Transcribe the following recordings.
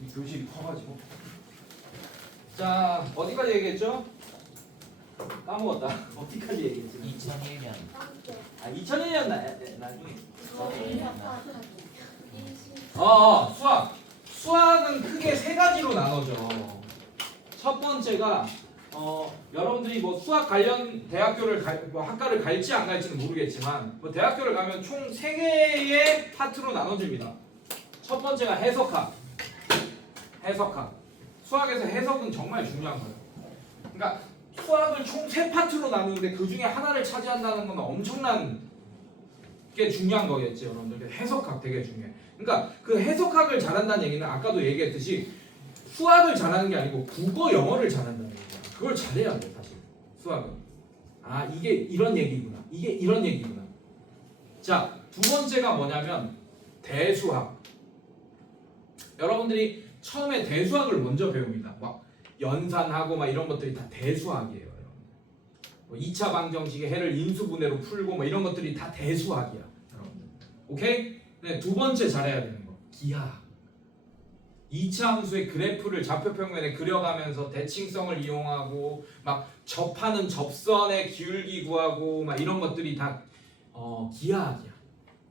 이 교실이 커가지고. 자, 어디까지 얘기했죠? 까먹었다. 어디까지 얘기했지? 2001년. 아, 2001년 나중에. 수학은 크게 세 가지로 나눠져. 첫 번째가 여러분들이 뭐 수학 관련 대학교를 뭐 학과를 갈지 안 갈지는 모르겠지만 뭐 대학교를 가면 총 세 개의 파트로 나눠집니다. 첫 번째가 해석학. 수학에서 해석은 정말 중요한 거예요. 그러니까 수학을 총 세 파트로 나누는데 그 중에 하나를 차지한다는 건 엄청난 게 중요한 거겠지, 여러분들. 해석학 되게 중요해. 그러니까 그 해석학을 잘한다는 얘기는 아까도 얘기했듯이 수학을 잘하는 게 아니고 국어, 영어를 잘한다는 얘기야. 그걸 잘해야 돼, 사실. 수학은. 아, 이게 이런 얘기구나. 이게 이런 얘기구나. 자, 두 번째가 뭐냐면 대수학. 여러분들이 처음에 대수학을 먼저 배웁니다. 막 연산하고 막 이런 것들이 다 대수학이에요. 여러분. 뭐 2차 방정식의 해를 인수분해로 풀고 뭐 이런 것들이 다 대수학이야. 여러분들. 오케이? 네, 두 번째 잘해야 되는 거. 기하학. 2차 함수의 그래프를 좌표평면에 그려가면서 대칭성을 이용하고 막 접하는 접선의 기울기 구하고 막 이런 것들이 다 기하학이야.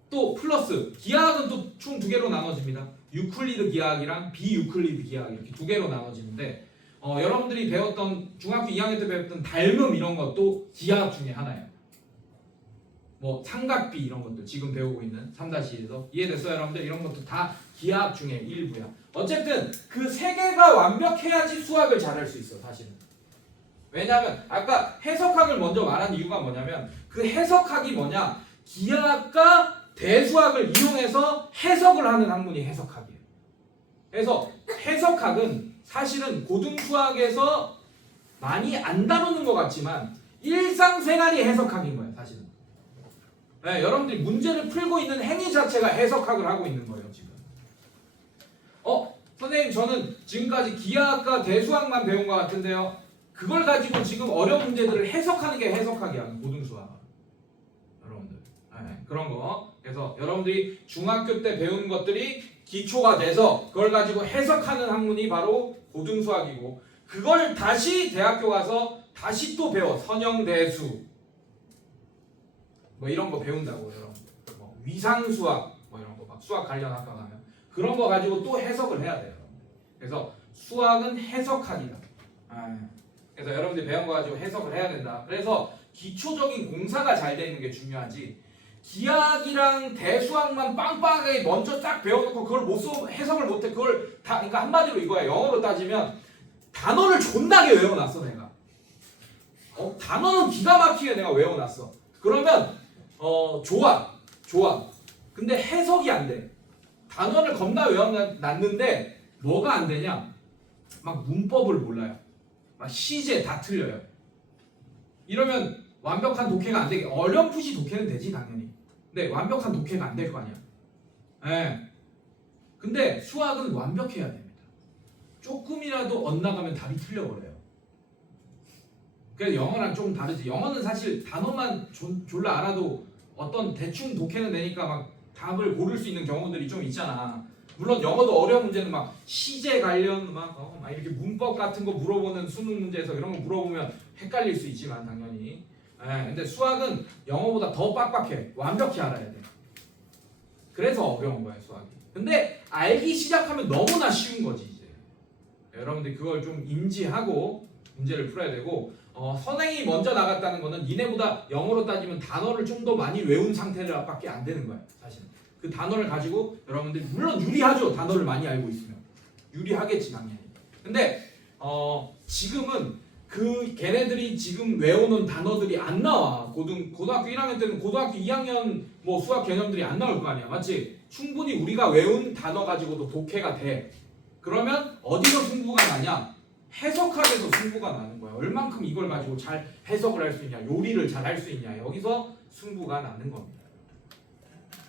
또 플러스 기하학은 또 총 두 개로 나눠집니다. 유클리드 기하학이랑 비유클리드 기하학 이렇게 두 개로 나눠지는데 여러분들이 배웠던 중학교 2학년 때 배웠던 닮음 이런 것도 기하학 중에 하나예요. 뭐 삼각비 이런 것들 지금 배우고 있는 3-2에서 이해됐어요, 여러분들? 이런 것도 다 기하학 중에 일부야. 어쨌든 그 세 개가 완벽해야지 수학을 잘할 수 있어, 사실은. 왜냐하면 아까 해석학을 먼저 말한 이유가 뭐냐면 그 해석학이 뭐냐? 기하학과 대수학을 이용해서 해석을 하는 학문이 해석학이에요. 그래서 해석학은 사실은 고등수학에서 많이 안 다루는 것 같지만 일상생활이 해석학인 거예요, 사실은. 네, 여러분들이 문제를 풀고 있는 행위 자체가 해석학을 하고 있는 거예요, 지금. 선생님, 저는 지금까지 기하학과 대수학만 배운 것 같은데요. 그걸 가지고 지금 어려운 문제들을 해석하는 게 해석학이야, 고등수학. 여러분들. 네, 그런 거. 그래서 여러분들이 중학교 때 배운 것들이 기초가 돼서 그걸 가지고 해석하는 학문이 바로 고등수학이고 그걸 다시 대학교 가서 다시 또 배워. 선형대수. 뭐 이런 거 배운다고 여러분. 뭐 위상수학 뭐 이런 거 막 수학 관련 학과 가면 그런 거 가지고 또 해석을 해야 돼요. 그래서 수학은 해석학이다. 그래서 여러분들이 배운 거 가지고 해석을 해야 된다. 그래서 기초적인 공사가 잘 되는 게 중요하지. 기하학이랑 대수학만 빵빵하게 먼저 딱 배워놓고 그걸 해석을 못해. 그걸 다 그러니까 한마디로 이거야. 영어로 따지면 단어를 존나게 외워놨어 내가. 단어는 기가 막히게 내가 외워놨어. 그러면 좋아. 근데 해석이 안 돼. 단어를 겁나 외워놨는데 뭐가 안 되냐? 막 문법을 몰라요. 막 시제 다 틀려요. 이러면 완벽한 독해가 안 되게 어렴풋이 독해는 되지 당연히. 근데 완벽한 독해가 안 될 거 아니야. 예. 근데 수학은 완벽해야 됩니다. 조금이라도 엇나가면 답이 틀려버려요. 그래서 영어랑 조금 다르지. 영어는 사실 단어만 졸라 알아도 어떤 대충 독해는 되니까 막 답을 고를 수 있는 경우들이 좀 있잖아. 물론 영어도 어려운 문제는 막 시제 관련 막 이렇게 문법 같은 거 물어보는 수능 문제에서 이런 거 물어보면 헷갈릴 수 있지만 당연히. 근데 수학은 영어보다 더 빡빡해. 완벽히 알아야 돼. 그래서 어려운 거야 수학이. 근데 알기 시작하면 너무나 쉬운 거지 이제. 여러분들이 그걸 좀 인지하고 문제를 풀어야 되고 선행이 먼저 나갔다는 거는 니네보다 영어로 따지면 단어를 좀 더 많이 외운 상태밖에 안 되는 거야 사실은. 그 단어를 가지고 여러분들이 물론 유리하죠. 단어를 많이 알고 있으면 유리하겠지 당연히. 근데 지금은 그 걔네들이 지금 외우는 단어들이 안 나와. 고등학교 1학년 때는 고등학교 2학년 뭐 수학 개념들이 안 나올 거 아니야, 맞지? 충분히 우리가 외운 단어 가지고도 독해가 돼. 그러면 어디서 승부가 나냐? 해석학에서 승부가 나는 거야. 얼만큼 이걸 가지고 잘 해석을 할 수 있냐, 요리를 잘 할 수 있냐, 여기서 승부가 나는 겁니다.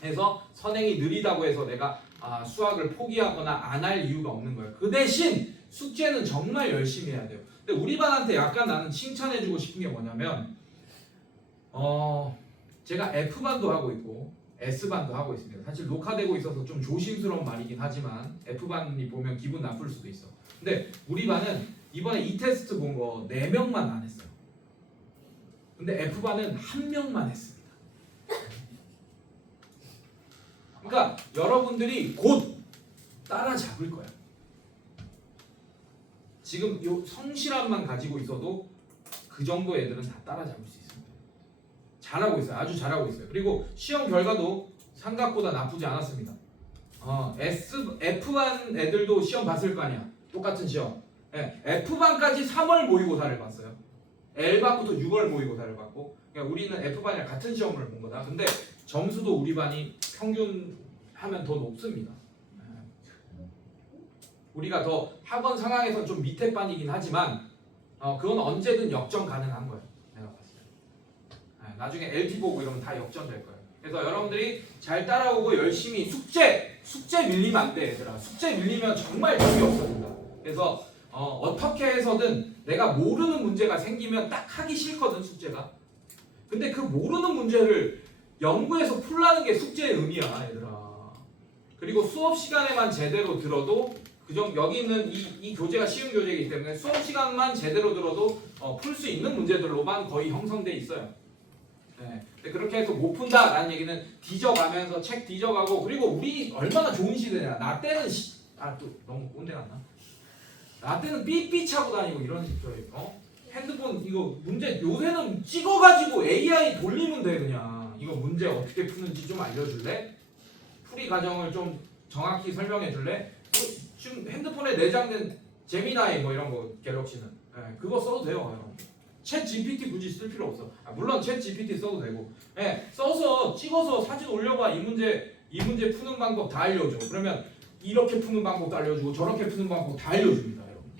그래서 선행이 느리다고 해서 내가 수학을 포기하거나 안 할 이유가 없는 거예요. 그 대신 숙제는 정말 열심히 해야 돼요. 근데 우리 반한테 약간 나는 칭찬해주고 싶은 게 뭐냐면 제가 F반도 하고 있고 S반도 하고 있습니다. 사실 녹화되고 있어서 좀 조심스러운 말이긴 하지만 F반이 보면 기분 나쁠 수도 있어. 근데 우리 반은 이번에 이 테스트 본 거 4명만 안 했어요. 근데 F반은 1명만 했습니다. 그러니까 여러분들이 곧 따라잡을 거야. 지금 요 성실함만 가지고 있어도 그 정도 애들은 다 따라잡을 수 있습니다. 잘하고 있어요. 아주 잘하고 있어요. 그리고 시험 결과도 생각보다 나쁘지 않았습니다. F반 애들도 시험 봤을 거 아니야. 똑같은 시험. 네, F반까지 3월 모의고사를 봤어요. L반부터 6월 모의고사를 봤고, 그러니까 우리는 F반이랑 같은 시험을 본 거다. 근데 점수도 우리 반이 평균 하면 더 높습니다. 우리가 더 학원 상황에서 좀 밑에 반이긴 하지만 그건 언제든 역전 가능한 거예요. 내가 봤을 때. 나중에 LT 보고 이러면 다 역전될 거예요. 그래서 여러분들이 잘 따라오고 열심히 숙제 밀리면 안 돼, 얘들아. 숙제 밀리면 정말 답이 없어진다. 그래서 어떻게 해서든 내가 모르는 문제가 생기면 딱 하기 싫거든, 숙제가. 근데 그 모르는 문제를 연구해서 풀라는 게 숙제의 의미야, 얘들아. 그리고 수업 시간에만 제대로 들어도 여기 있는 이 교재가 쉬운 교재이기 때문에 수업 시간만 제대로 들어도 풀 수 있는 문제들로만 거의 형성돼 있어요. 네. 근데 그렇게 해서 못 푼다라는 얘기는 뒤져가면서 책 뒤져가고, 그리고 우리 얼마나 좋은 시대냐. 나 때는 또 너무 꼰대 같나? 나 때는 삐삐 차고 다니고 이런 핸드폰 이거 문제 요새는 찍어가지고 AI 돌리면 돼. 그냥 이거 문제 어떻게 푸는지 좀 알려줄래? 풀이 과정을 좀 정확히 설명해 줄래? 지금 핸드폰에 내장된 제미나이 뭐 이런 거 갤럭시는 그거 써도 돼요. 여러분. 챗 GPT 굳이 쓸 필요 없어. 물론 챗 GPT 써도 되고, 써서 찍어서 사진 올려봐. 이 문제 푸는 방법 다 알려줘. 그러면 이렇게 푸는 방법도 알려주고 저렇게 푸는 방법 다 알려줍니다, 여러분.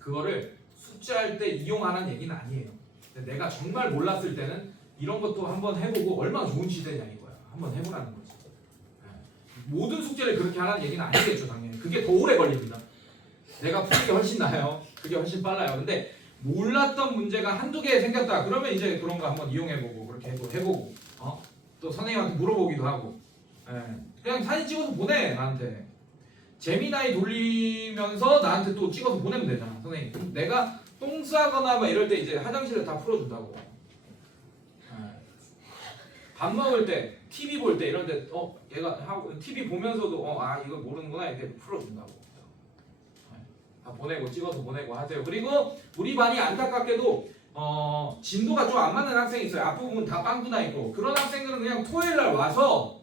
그거를 숙제할 때 이용하는 얘기는 아니에요. 근데 내가 정말 몰랐을 때는 이런 것도 한번 해보고 얼마나 좋은 시대냐 이거야. 한번 해보라는 거지. 모든 숙제를 그렇게 하라는 얘기는 아니겠죠, 당연히. 그게 더 오래 걸립니다. 내가 푸는 게 훨씬 나아요. 그게 훨씬 빨라요. 근데 몰랐던 문제가 한두 개 생겼다. 그러면 이제 그런 거 한번 이용해보고 그렇게 해보고 또 선생님한테 물어보기도 하고. 그냥 사진 찍어서 보내, 나한테. 제미나이 돌리면서 나한테 또 찍어서 보내면 되잖아, 선생님. 내가 똥 싸거나 막 이럴 때 이제 화장실에 다 풀어준다고. 밥 먹을 때, TV 볼 때 이런 데 얘가 하고 TV 보면서도 이거 모르는구나 이렇게 풀어준다고. 다 보내고 찍어서 보내고 하세요. 그리고 우리 반이 안타깝게도 진도가 좀 안 맞는 학생이 있어요. 앞부분 다 빵꾸 나 있고. 그런 학생들은 그냥 토요일 날 와서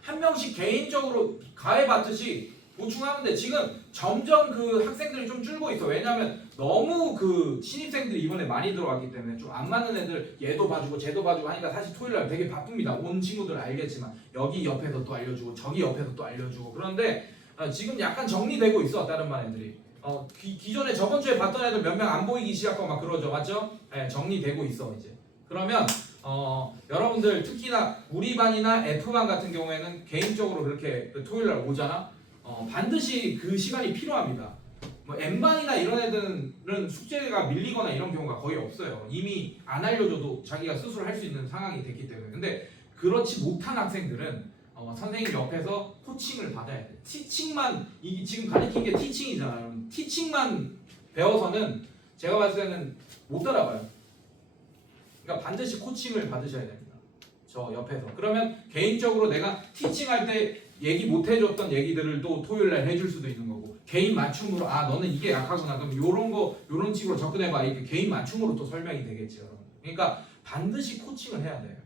한 명씩 개인적으로 가해 받듯이 보충하면 돼. 지금 점점 그 학생들이 좀 줄고 있어. 왜냐면 너무 그 신입생들이 이번에 많이 들어왔기 때문에 좀 안 맞는 애들 얘도 봐주고 쟤도 봐주고 하니까 사실 토요일 날 되게 바쁩니다. 온 친구들은 알겠지만 여기 옆에서 또 알려주고 저기 옆에서 또 알려주고. 그런데 지금 약간 정리되고 있어, 다른 반 애들이. 기존에 저번 주에 봤던 애들 몇 명 안 보이기 시작하고 막 그러죠, 맞죠? 정리되고 있어 이제. 그러면 여러분들 특히나 우리 반이나 F반 같은 경우에는 개인적으로 그렇게 토요일 날 오잖아. 반드시 그 시간이 필요합니다. 뭐 M반이나 이런 애들은 숙제가 밀리거나 이런 경우가 거의 없어요. 이미 안 알려줘도 자기가 스스로 할 수 있는 상황이 됐기 때문에. 근데 그렇지 못한 학생들은 선생님 옆에서 코칭을 받아야 돼. 티칭만, 이게 지금 가르친 게 티칭이잖아요. 티칭만 배워서는 제가 봤을 때는 못 따라가요. 그러니까 반드시 코칭을 받으셔야 됩니다. 저 옆에서. 그러면 개인적으로 내가 티칭할 때 얘기 못 해줬던 얘기들을 또 토요일 날 해줄 수도 있는 거고, 개인 맞춤으로 너는 이게 약하구나. 그럼 요런 식으로 접근해봐. 이렇게 개인 맞춤으로 또 설명이 되겠지, 여러분. 그러니까 반드시 코칭을 해야 돼요.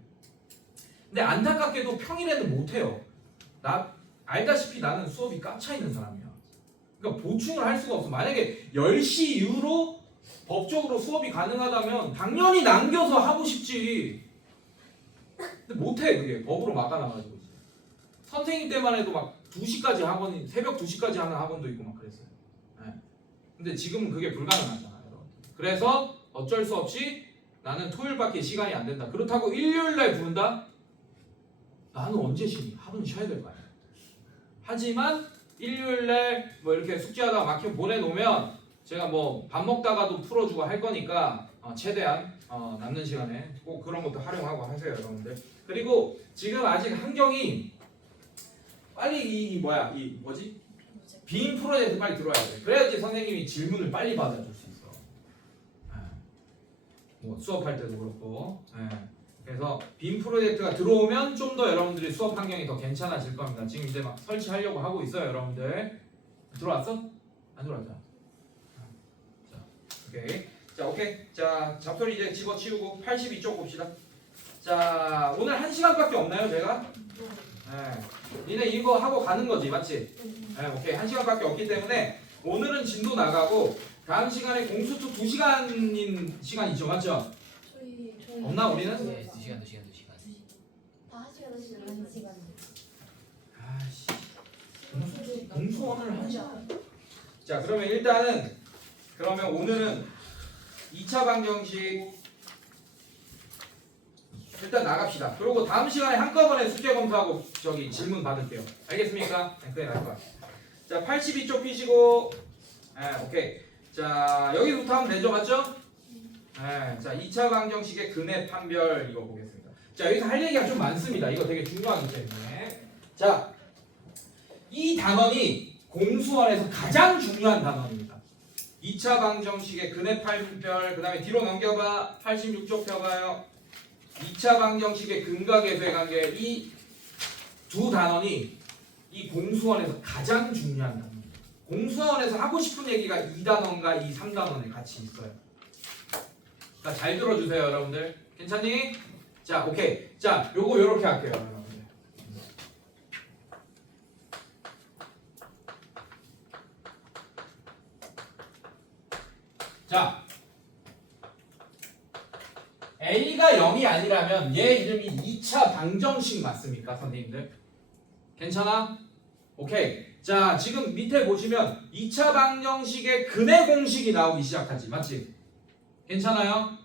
근데 안타깝게도 평일에는 못해요. 알다시피 나는 수업이 꽉차 있는 사람이야. 그러니까 보충을 할 수가 없어. 만약에 10시 이후로 법적으로 수업이 가능하다면 당연히 남겨서 하고 싶지. 근데 못해, 그게. 법으로 막아놔가지고. 선생님 때만 해도 막 2시까지 학원이, 새벽 2시까지 하는 학원도 있고 막 그랬어요. 근데 지금은 그게 불가능하잖아요, 여러분. 그래서 어쩔 수 없이 나는 토요일밖에 시간이 안 된다. 그렇다고 일요일 날 부른다? 나는 언제 쉬니? 하루는 쉬어야 될 거 아니야. 하지만 일요일날 뭐 이렇게 숙제하다가 막히면 보내놓으면 제가 뭐 밥 먹다가도 풀어주고 할 거니까 최대한 남는 시간에 꼭 그런 것도 활용하고 하세요, 여러분들. 그리고 지금 아직 환경이 빨리 이 뭐지? 빔 프로젝트 빨리 들어와야 돼. 그래야지 선생님이 질문을 빨리 받아줄 수 있어. 뭐 수업할 때도 그렇고. 그래서 빔 프로젝트가 들어오면 좀 더 여러분들이 수업 환경이 더 괜찮아질 겁니다. 지금 이제 막 설치하려고 하고 있어요, 여러분들. 들어왔어? 안 들어왔잖아. 자, 오케이. 자, 오케이. 자, 잡소리 이제 집어치우고 82쪽 봅시다. 자, 오늘 1시간밖에 없나요, 제가? 니네 이거 하고 가는 거지, 맞지? 오케이. 1시간밖에 없기 때문에 오늘은 진도 나가고 다음 시간에 공수투 2시간인 시간 있죠, 맞죠? 없나 우리는? 네, 2시간. 다 하시간 아씨. 공수원을 1시간. 자, 그러면 일단은 그러면 오늘은 2차 방정식 일단 나갑시다. 그리고 다음 시간에 한꺼번에 숙제 검사하고 저기 질문 받을게요. 알겠습니까? 그래 날 거야. 자, 82쪽 피시고. 오케이. 자, 여기부터 하면 되죠, 맞죠? 자, 2차 방정식의 근해 판별 이거 보겠습니다. 자, 여기서 할 얘기가 좀 많습니다. 이거 되게 중요하기 때문에. 자, 이 단원이 공수원에서 가장 중요한 단원입니다. 2차 방정식의 근해 판별, 그 다음에 뒤로 넘겨봐. 86쪽 펴봐요. 2차 방정식의 근각계수의 관계, 이 두 단원이 이 공수원에서 가장 중요한 단원입니다. 공수원에서 하고 싶은 얘기가 2단원과 이 3단원에 같이 있어요. 자, 잘 들어주세요, 여러분들. 괜찮니? 자, 오케이. 자, 요거 요렇게 할게요, 여러분들. 자, A가 0이 아니라면 얘 이름이 2차 방정식 맞습니까, 선생님들? 괜찮아? 오케이. 자, 지금 밑에 보시면 2차 방정식의 근해 공식이 나오기 시작하지, 맞지? 괜찮아요?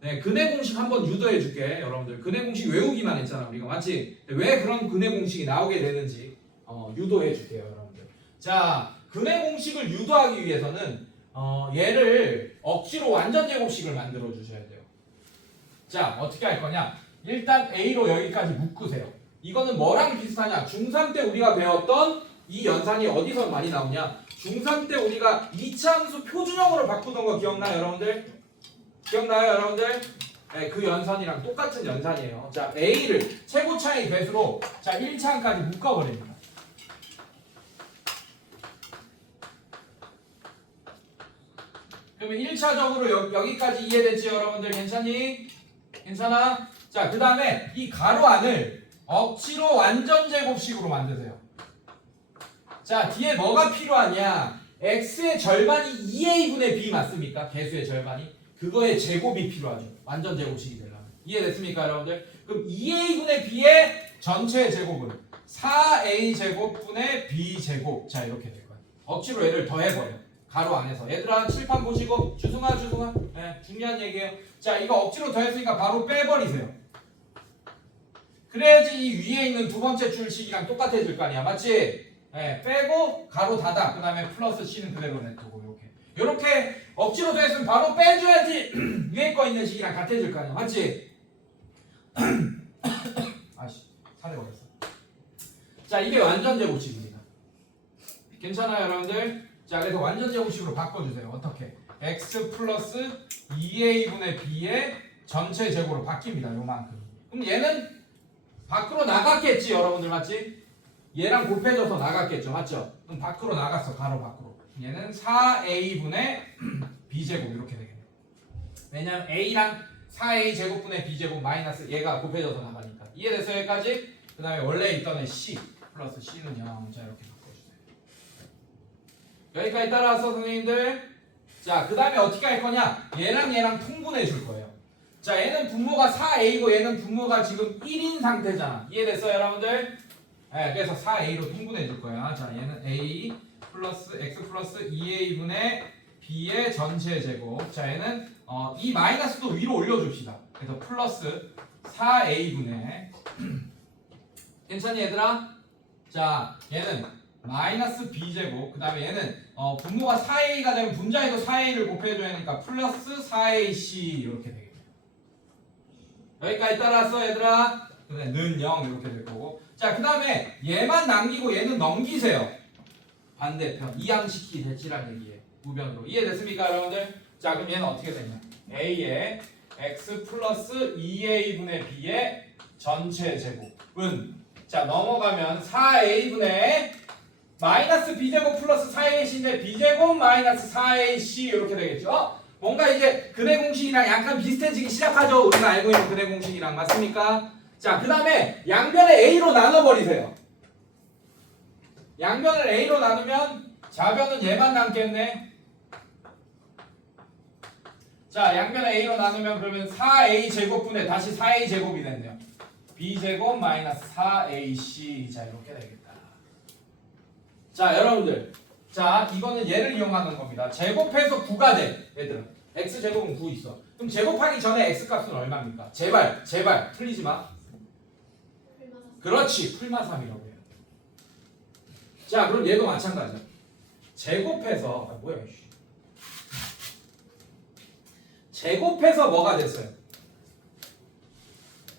네, 근해 공식 한번 유도해 줄게, 여러분들. 근해 공식 외우기만 했잖아, 우리가. 맞지? 왜 그런 근해 공식이 나오게 되는지 유도해 줄게요, 여러분들. 자, 근해 공식을 유도하기 위해서는 얘를 억지로 완전 제곱식을 만들어 주셔야 돼요. 자, 어떻게 할 거냐? 일단 A로 여기까지 묶으세요. 이거는 뭐랑 비슷하냐? 중3 때 우리가 배웠던 이 연산이 어디서 많이 나오냐? 중3 때 우리가 이차함수 표준형으로 바꾸던 거 기억나요, 여러분들? 기억나요, 여러분들? 네, 그 연산이랑 똑같은 연산이에요. 자, A를 최고차의 배수로 자 1차항까지 묶어버립니다. 그러면 1차적으로 여기까지 이해됐지, 여러분들? 괜찮니? 괜찮아? 자, 그 다음에 이 가로 안을 억지로 완전 제곱식으로 만드세요. 자, 뒤에 뭐가 필요하냐? x의 절반이 2a분의 b 맞습니까? 개수의 절반이. 그거의 제곱이 필요하죠. 완전 제곱식이 되려면. 이해됐습니까, 여러분들? 그럼 2a분의 b의 전체 제곱은 4a 제곱분의 b 제곱. 자, 이렇게 될 거예요. 억지로 얘를 더해버려. 가로 안에서. 얘들아, 칠판 보시고. 주승아. 네, 중요한 얘기예요. 자, 이거 억지로 더했으니까 바로 빼버리세요. 그래야지 이 위에 있는 두 번째 줄식이랑 똑같아질 거 아니야, 맞지? 네, 빼고 가로 닫아. 그 다음에 플러스 c는 그대로 냅두고 이렇게 억지로 더했으면 바로 빼줘야지 위에 거 있는 식이랑 같아질 거 아니야, 맞지? 아씨, 살해 버렸어. 자, 이게 완전 제곱식입니다. 괜찮아요, 여러분들? 자, 그래서 완전 제곱식으로 바꿔주세요. 어떻게? x 플러스 2a분의 b의 전체 제곱으로 바뀝니다. 요만큼. 그럼 얘는 밖으로 나갔겠지, 여러분들, 맞지? 얘랑 곱해져서 나갔겠죠, 맞죠? 그럼 밖으로 나갔어, 가로 밖으로. 얘는 4a분의 b제곱 이렇게 되겠네요. 왜냐면 a랑 4a 제곱분의 b제곱 마이너스 얘가 곱해져서 나가니까. 이해됐어요, 여기까지? 그 다음에 원래 있던 애 c 플러스 c는 0. 자, 이렇게 바꿔주세요. 여기까지 따라왔어, 선생님들? 자, 그 다음에 어떻게 할 거냐? 얘랑 통분해 줄 거예요. 자, 얘는 분모가 4a고 얘는 분모가 지금 1인 상태잖아. 이해됐어요, 여러분들? 네, 그래서 4a로 통분해 줄 거야. 자, 얘는 a 플러스 x 플러스 2a분의 b의 전체 제곱. 자, 얘는 이 마이너스도 위로 올려줍시다. 그래서 플러스 4a분의 괜찮니, 얘들아? 자, 얘는 마이너스 b제곱 그 다음에 얘는 분모가 4a가 되면 분자에도 4a를 곱해줘야 하니까 플러스 4ac 이렇게 되겠네요. 여기까지 따라왔어 얘들아? 그래 는 0 이렇게 될 거고 자 그 다음에 얘만 남기고 얘는 넘기세요. 반대편 이항시키 대치란 얘기예요. 우변으로 이해됐습니까 여러분들? 자 그럼 얘는 어떻게 되냐 a에 x 플러스 2a분의 b의 전체 제곱은 자 넘어가면 4a분의 마이너스 b제곱 플러스 4ac인데 b제곱 마이너스 4ac 이렇게 되겠죠? 뭔가 이제 근의 공식이랑 약간 비슷해지기 시작하죠. 우리가 알고 있는 근의 공식이랑 맞습니까? 자 그 다음에 양변을 a로 나눠버리세요. 양변을 a로 나누면 좌변은 얘만 남겠네. 자 양변을 a로 나누면 그러면 4a 제곱분의 다시 4a 제곱이 됐네요. b제곱 마이너스 4ac 자 이렇게 되겠다. 자 여러분들 자 이거는 얘를 이용하는 겁니다. 제곱해서 9가 돼 얘들아. x제곱은 9 있어. 그럼 제곱하기 전에 x값은 얼마입니까? 제발 틀리지 마. 그렇지 풀마3이라고 해요. 자 그럼 얘도 마찬가지야. 제곱해서 뭐야 이씨. 제곱해서 뭐가 됐어요?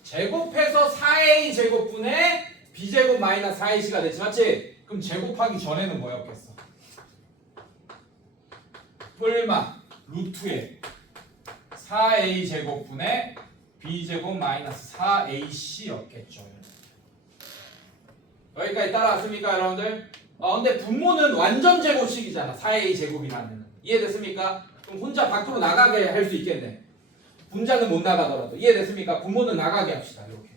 제곱해서 4a 제곱분의 b제곱 마이너스 4ac가 됐지 맞지? 그럼 제곱하기 전에는 뭐였겠어? 뿔마 루트에 4a 제곱분의 b제곱 마이너스 4ac였겠죠. 여기까지 따라왔습니까 여러분들? 근데 분모는 완전 제곱식이잖아. 4a 제곱이라면 이해됐습니까? 그럼 혼자 밖으로 나가게 할 수 있겠네. 분자는 못 나가더라도 이해됐습니까? 분모는 나가게 합시다. 이렇게.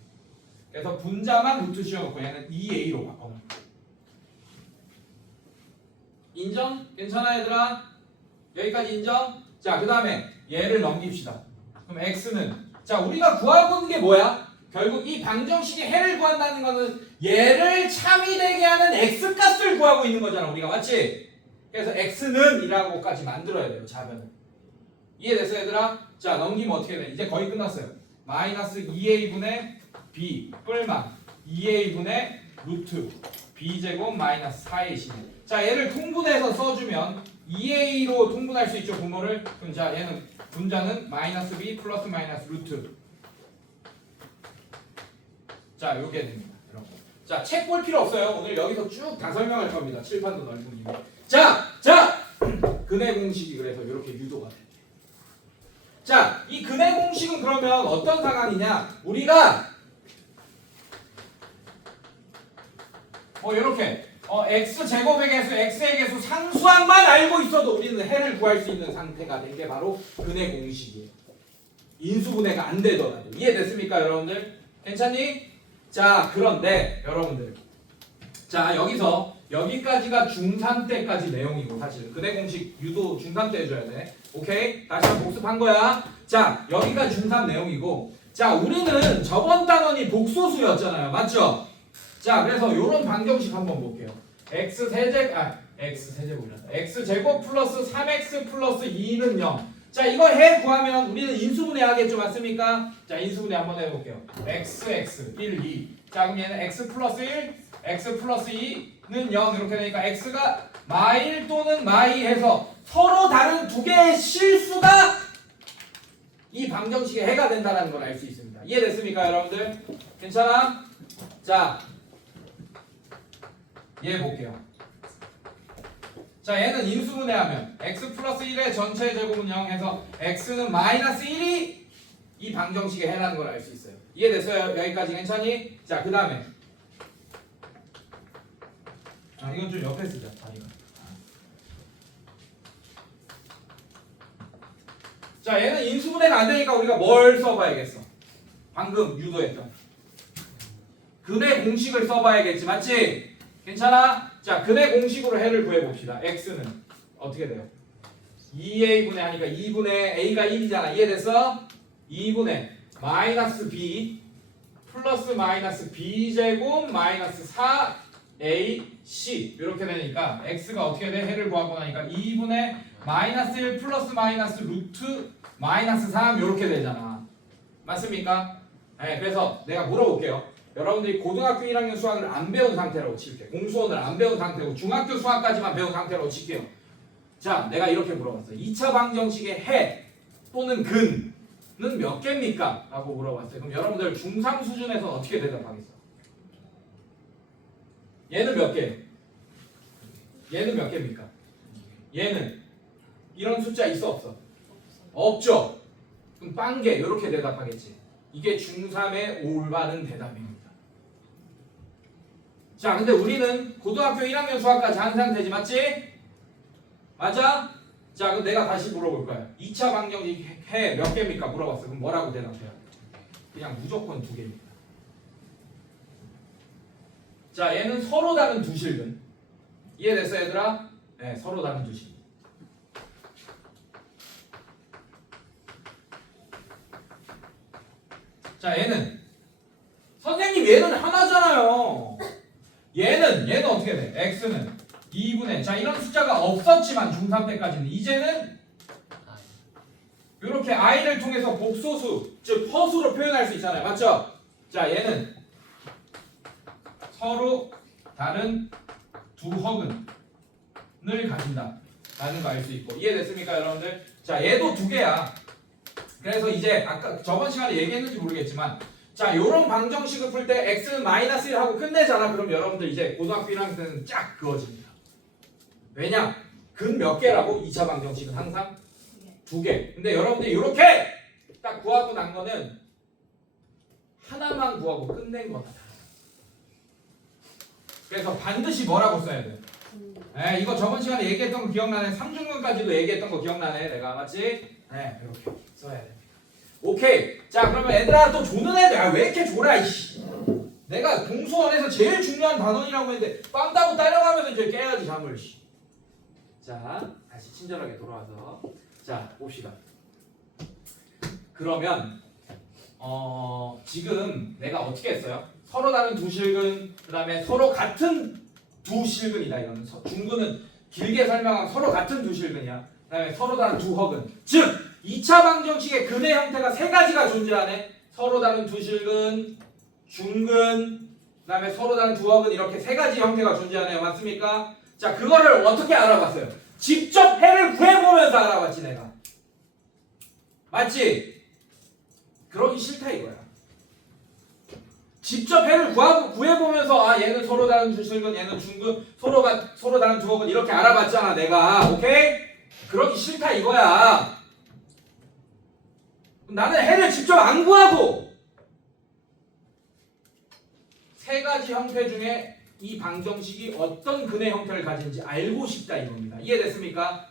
그래서 분자만 루트 씌워놓고 얘는 2a로 바꿔놓을게요. 인정? 괜찮아 얘들아? 여기까지 인정? 자 그 다음에 얘를 넘깁시다. 그럼 x는 자 우리가 구하고 있는 게 뭐야? 결국 이 방정식의 해를 구한다는 거는 얘를 참이되게 하는 x값을 구하고 있는 거잖아 우리가 맞지? 그래서 x는 이라고까지 만들어야 돼요 좌변을. 이해됐어 얘들아? 자 넘기면 어떻게 돼? 이제 거의 끝났어요. 마이너스 2a분의 b 뿔마 2a분의 루트 b제곱 마이너스 4ac. 자 얘를 통분해서 써주면 2a로 통분할 수 있죠 분모를. 그럼 자 얘는 분자는 마이너스 b 플러스 마이너스 루트 자 요게 됩니다. 이런 거. 자 책 볼 필요 없어요. 오늘 여기서 쭉 다 설명할 겁니다. 칠판도 넓으니. 자 근의 공식이 그래서 이렇게 유도가 돼요. 자 이 근의 공식은 그러면 어떤 상황이냐? 우리가 이렇게 x 제곱의 개수, x의 개수 상수항만 알고 있어도 우리는 해를 구할 수 있는 상태가 된 게 바로 근의 공식이에요. 인수분해가 안 되더라도. 이해됐습니까, 여러분들? 괜찮니? 자, 그런데 여러분들, 자 여기서 여기까지가 중3 때까지 내용이고 사실 근의 공식 유도 중3 때 해줘야 돼. 오케이? 다시 한번 복습한 거야. 자, 여기가 중3 내용이고, 자 우리는 저번 단원이 복소수였잖아요, 맞죠? 자 그래서 요런 방정식 한번 볼게요. x제곱 플러스 3x 플러스 2는 0. 자 이거 해 구하면 우리는 인수분해 하겠죠, 맞습니까? 자 인수분해 한번 해볼게요. x 1 2. 자 그럼 얘는 x 플러스 1 x 플러스 2는 0 이렇게 되니까 x가 마1 또는 마2 해서 서로 다른 두 개의 실수가 이 방정식의 해가 된다는 걸 알 수 있습니다. 이해됐습니까 여러분들? 괜찮아? 자 얘 볼게요. 자 얘는 인수분해하면 x 플러스 1의 전체 제곱은 0 해서 x는 마이너스 1이 이 방정식의 해라는 걸 알 수 있어요. 이해됐어요? 여기까지 괜찮니? 자 그 다음에 이건 좀 옆에 쓰자. 자 얘는 인수분해가 안 되니까 우리가 뭘 써봐야겠어? 방금 유도했던 근의 공식을 써봐야겠지, 맞지? 괜찮아? 자 근의 공식으로 해를 구해봅시다. x는 어떻게 돼요? 2a분의 하니까 2분의 a가 1이잖아. 이해됐어? 2분의 마이너스 b 플러스 마이너스 b제곱 마이너스 4ac 이렇게 되니까 x가 어떻게 돼? 해를 구하고 나니까 2분의 마이너스 1 플러스 마이너스 루트 마이너스 3 이렇게 되잖아. 맞습니까? 네, 그래서 내가 물어볼게요. 여러분들이 고등학교 1학년 수학을 안 배운 상태라고 칠게요. 공수원을 안 배운 상태고 중학교 수학까지만 배운 상태라고 칠게요. 자, 내가 이렇게 물어봤어요. 2차 방정식의 해 또는 근은 몇 개입니까? 라고 물어봤어요. 그럼 여러분들 중3 수준에서 어떻게 대답하겠어요? 얘는 몇 개? 얘는 몇 개입니까? 얘는 이런 숫자 있어 없어? 없죠. 그럼 빵개 이렇게 대답하겠지. 이게 중3의 올바른 대답입니다. 자, 근데 우리는 고등학교 1학년 수학까지 한 상태지, 맞지? 맞아? 자, 그럼 내가 다시 물어볼 거야. 2차 방정식 해 몇 개입니까? 물어봤어. 그럼 뭐라고 대답해야 돼? 그냥 무조건 2개입니다. 자, 얘는 서로 다른 두 실근. 이해됐어, 얘들아? 네, 서로 다른 두 실근. 자, 얘는 선생님 얘는 하나잖아요. 얘는 어떻게 돼? x는 2분의 자, 이런 숫자가 없었지만 중3 때까지는 이제는 이렇게 i를 통해서 복소수 즉 허수로 표현할 수 있잖아요. 맞죠? 자, 얘는 서로 다른 두 허근을 가진다 라는 거 알 수 있고 이해됐습니까, 여러분들? 자, 얘도 2개야. 그래서 이제 아까 저번 시간에 얘기했는지 모르겠지만 자, 요런 방정식을 풀 때 x는 -1 하고 끝내잖아. 그럼 여러분들 이제 고등학교 1학년 때는 쫙 그어집니다. 왜냐? 근 몇 개라고? 2차 방정식은 항상 2개. 근데 여러분들이 이렇게 딱 구하고 난 거는 하나만 구하고 끝낸 거다. 그래서 반드시 뭐라고 써야 돼요? 네, 이거 저번 시간에 얘기했던 거 기억나네. 3중근까지도 얘기했던 거 기억나네. 내가 맞지? 네, 이렇게 써야 됩니다. 오케이. 자, 그러면 애들아 또 조는 애들. 아, 왜 이렇게 졸아 이씨. 내가 공수원에서 제일 중요한 단원이라고 했는데 빵 따고 따라가면서 이제 깨야지 잠을. 자, 다시 친절하게 돌아와서 자, 봅시다. 그러면 지금 내가 어떻게 했어요? 서로 다른 두 실근, 그 다음에 서로 같은 두 실근이다. 이거는 중근은 길게 설명하면 서로 같은 두 실근이야. 그 다음에 서로 다른 두 허근. 즉 2차 방정식의 근의 형태가 3가지가 존재하네. 서로 다른 두 실근, 중근, 그 다음에 서로 다른 두 허근 이렇게 3가지 형태가 존재하네요. 맞습니까? 자, 그거를 어떻게 알아봤어요? 직접 해를 구해보면서 알아봤지 내가. 맞지? 그러기 싫다 이거야. 직접 해를 구해보면서 아, 얘는 서로 다른 두 실근, 얘는 중근, 서로 다른 두 허근 이렇게 알아봤잖아 내가. 오케이? 그러기 싫다 이거야. 나는 해를 직접 안 구하고 3가지 형태 중에 이 방정식이 어떤 근의 형태를 가진지 알고 싶다 이겁니다. 이해됐습니까?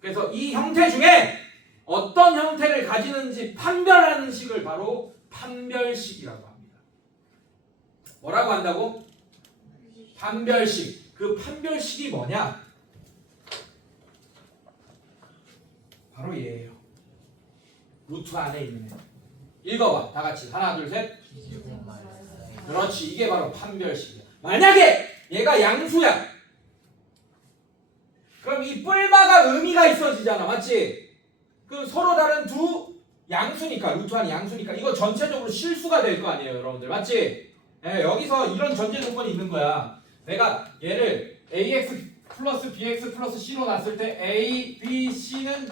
그래서 이 형태 중에 어떤 형태를 가지는지 판별하는 식을 바로 판별식이라고 합니다. 뭐라고 한다고? 판별식. 그 판별식이 뭐냐? 바로 얘예요. 루트 안에 있는 애. 읽어봐. 다 같이. 하나, 둘, 셋. 그렇지. 이게 바로 판별식이야. 만약에 얘가 양수야. 그럼 이 뿔마가 의미가 있어지잖아. 맞지? 그 서로 다른 두 양수니까. 루트 안이 양수니까. 이거 전체적으로 실수가 될 거 아니에요. 여러분들. 맞지? 예, 여기서 이런 전제 조건이 있는 거야. 내가 얘를 ax 플러스 bx 플러스 c로 놨을 때 a, b, c는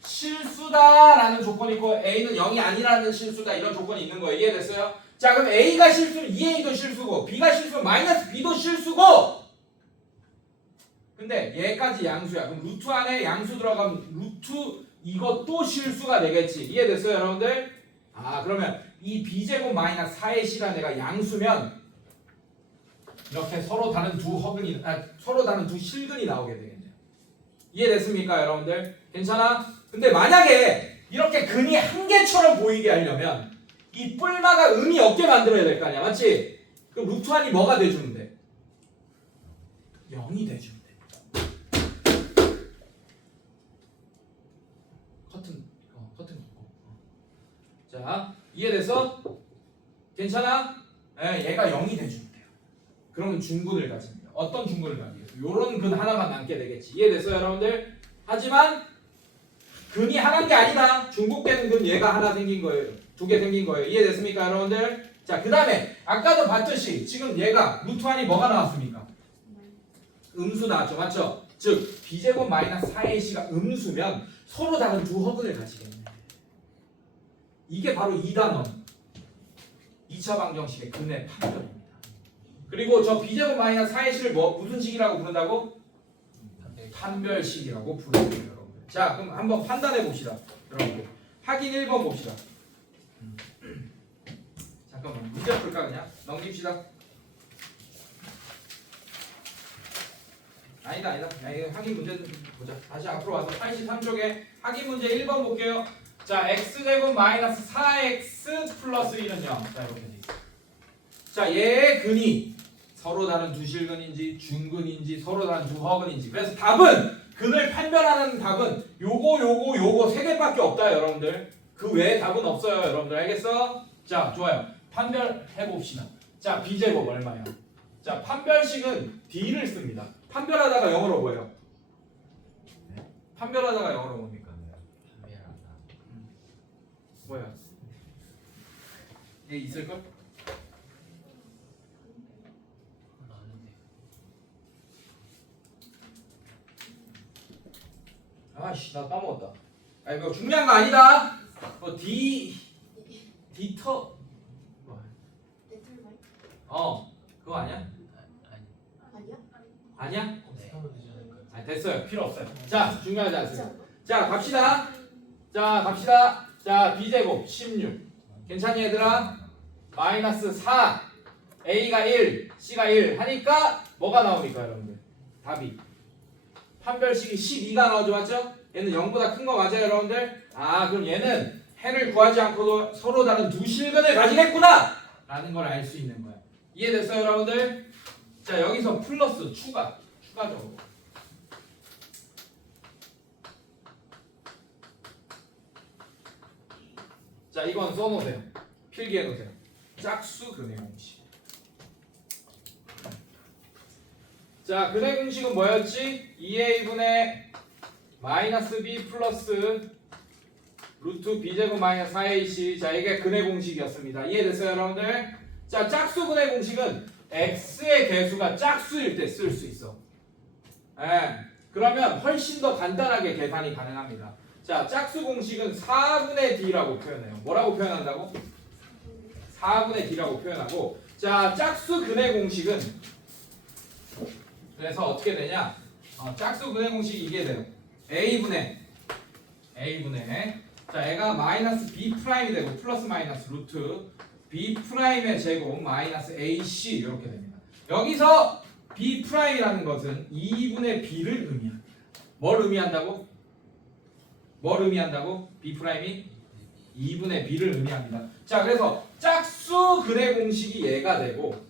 실수다라는 조건이 있고 a는 0이 아니라는 실수다 이런 조건이 있는 거예요. 이해됐어요? 자, 그럼 a가 실수면 2a도 실수고 b가 실수면 마이너스 b도 실수고 근데 얘까지 양수야. 그럼 루트 안에 양수 들어가면 루트 이것도 실수가 되겠지. 이해됐어요 여러분들? 아, 그러면 이 b제곱 마이너스 4의 c라는 애가 양수면 이렇게 서로 다른 두 허근이 서로 다른 두 실근이 나오게 되겠네요. 이해됐습니까 여러분들? 괜찮아? 근데 만약에 이렇게 근이 한 개처럼 보이게 하려면 이 뿔마가 의미 없게 만들어야 될 거 아니야. 맞지? 그럼 루트 안이 뭐가 돼주면 돼? 0이 돼주면 돼. 커튼 자, 이해됐어? 괜찮아? 네, 얘가 0이 돼주면 돼요. 그러면 중근을 가집니다. 어떤 중근을 가지겠어? 요런 근 하나만 남게 되겠지. 이해됐어요 여러분들? 하지만 근이 하나인 게 아니다. 중복되는 근 얘가 하나 생긴 거예요. 2개 생긴 거예요. 이해됐습니까 여러분들? 자, 그 다음에 아까도 봤듯이 지금 얘가 루트 안이 뭐가 나왔습니까? 음수 나왔죠. 맞죠? 즉 b제곱 마이너스 4ac가 음수면 서로 다른 두 허근을 가지겠네. 이게 바로 2단원 2차 방정식의 근의 판별입니다. 그리고 저 b제곱 마이너스 4ac를 뭐 무슨 식이라고 부른다고? 판별식이라고 부릅니다, 여러분들. 자, 그럼 한번 판단해 봅시다, 여러분들. 확인 1번 봅시다. 잠깐만, 문제 풀까 그냥? 넘깁시다. 아니다. 야, 이거 확인 문제 좀 보자. 다시 앞으로 와서 83쪽에 확인 문제 1번 볼게요. 자, x제곱 마이너스 4x 플러스 1은 0. 자, 이렇게 돼 있어. 자, 얘의 근이 서로 다른 두 실근인지 중근인지 서로 다른 두 허근인지. 그래서 답은 근을 판별하는 답은 요거 세 개밖에 없다, 여러분들. 그 외에 답은 없어요, 여러분들. 알겠어? 자, 좋아요. 판별해 봅시다. 자, b제곱 얼마야? 자, 판별식은 d를 씁니다. 판별하다가 영어로 뭐예요? 네? 판별하다가 영어로 뭡니까? 판별하다. 뭐야? 얘 있을걸? 나는데. 아씨, 나 까먹었다. 아, 이거 중요한 거 아니다. 디터. 레틀마이? 그거 아니야? 아니. 아니야? 아니야? 네. 아, 됐어요. 필요 없어요. 자, 중요하지 않습니다. 진짜? 자, 갑시다. 자, 갑시다. 자, b제곱 16. 괜찮니, 얘들아? 마이너스 4. a가 1, c가 1 하니까 뭐가 나옵니까, 여러분들? 답이. 판별식이 12가 나오죠, 맞죠? 얘는 0보다 큰 거 맞아요, 여러분들? 아, 그럼 얘는 해를 구하지 않고도 서로 다른 두 실근을 가지겠구나! 라는 걸 알 수 있는 거야. 이해됐어요, 여러분들? 자, 여기서 플러스 추가적으로. 자, 이건 써놓으세요. 필기해놓으세요. 짝수 근의 공식. 자, 근의 공식은 뭐였지? 2a분의 마이너스 b 플러스 루트 b제곱 마이너스 4ac. 자, 이게 근의 공식이었습니다. 이해됐어요, 여러분들? 자, 짝수 근의 공식은 x의 개수가 짝수일 때 쓸 수 있어. 그러면 훨씬 더 간단하게 계산이 가능합니다. 자, 짝수 공식은 4분의 d라고 표현해요. 뭐라고 표현한다고? 4분의 d라고 표현하고, 자, 짝수 근의 공식은 그래서 어떻게 되냐? 짝수 근의 공식이 이게 돼요. a분의 자, 얘가 마이너스 b 프라임이 되고 플러스 마이너스 루트 b 프라임의 제곱 마이너스 ac 이렇게 됩니다. 여기서 b 프라임이라는 것은 2분의 b를 의미합니다. 뭘 의미한다고? b 프라임이 2분의 b를 의미합니다. 자, 그래서 짝수 근의 공식이 얘가 되고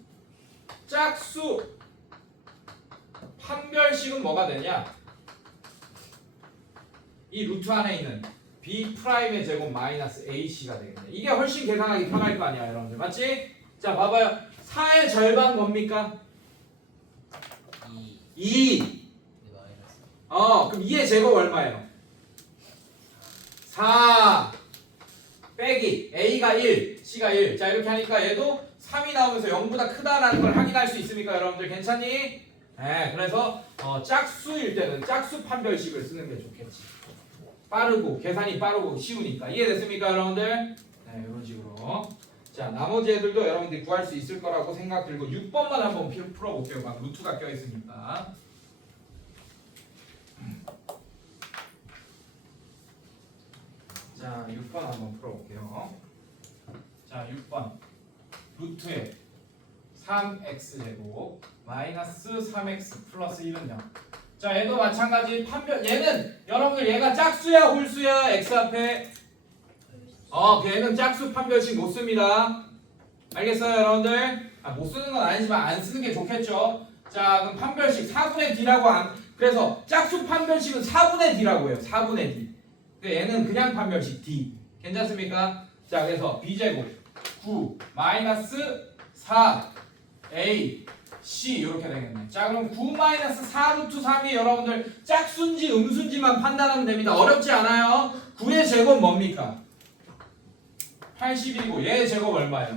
짝수 판별식은 뭐가 되냐? 이 루트 안에 있는 b 프라임의 제곱 마이너스 ac가 되겠네. 이게 훨씬 계산하기 편할 거 아니야, 여러분들. 맞지? 자, 봐봐요. 4의 절반 뭡니까? 2. 네, 마이너스. 그럼 2의 제곱 얼마예요? 4 빼기 a가 1, c가 1. 자, 이렇게 하니까 얘도 3이 나오면서 0보다 크다라는 걸 확인할 수 있습니까, 여러분들? 괜찮니? 네, 그래서 짝수일 때는 짝수 판별식을 쓰는 게 좋겠지. 빠르고 계산이 빠르고 쉬우니까. 이해됐습니까, 여러분들? 네, 이런 식으로. 자, 나머지 애들도 여러분들이 구할 수 있을 거라고 생각 들고 6번만 한번 풀어볼게요. 막 루트가 껴있으니까. 자, 6번 한번 풀어볼게요. 자, 6번 루트에 3x제곱 마이너스 3x 플러스 1은 0. 자, 얘도 마찬가지 판별. 얘는 여러분들 얘가 짝수야 홀수야? x 앞에 얘는 짝수 판별식 못 씁니다. 알겠어요, 여러분들? 못 쓰는 건 아니지만 안 쓰는 게 좋겠죠. 자, 그럼 판별식 4분의 d라고 그래서 짝수 판별식은 4분의 d라고 해요. 4분의 d. 얘는 그냥 판별식 d. 괜찮습니까? 자, 그래서 b제곱 9 마이너스 4 a c 이렇게 되겠네. 자, 그럼 9 마이너스 4 루트 3이 여러분들 짝수인지 음수인지만 판단하면 됩니다. 어렵지 않아요. 9의 제곱 뭡니까? 81이고 얘의 제곱 얼마예요?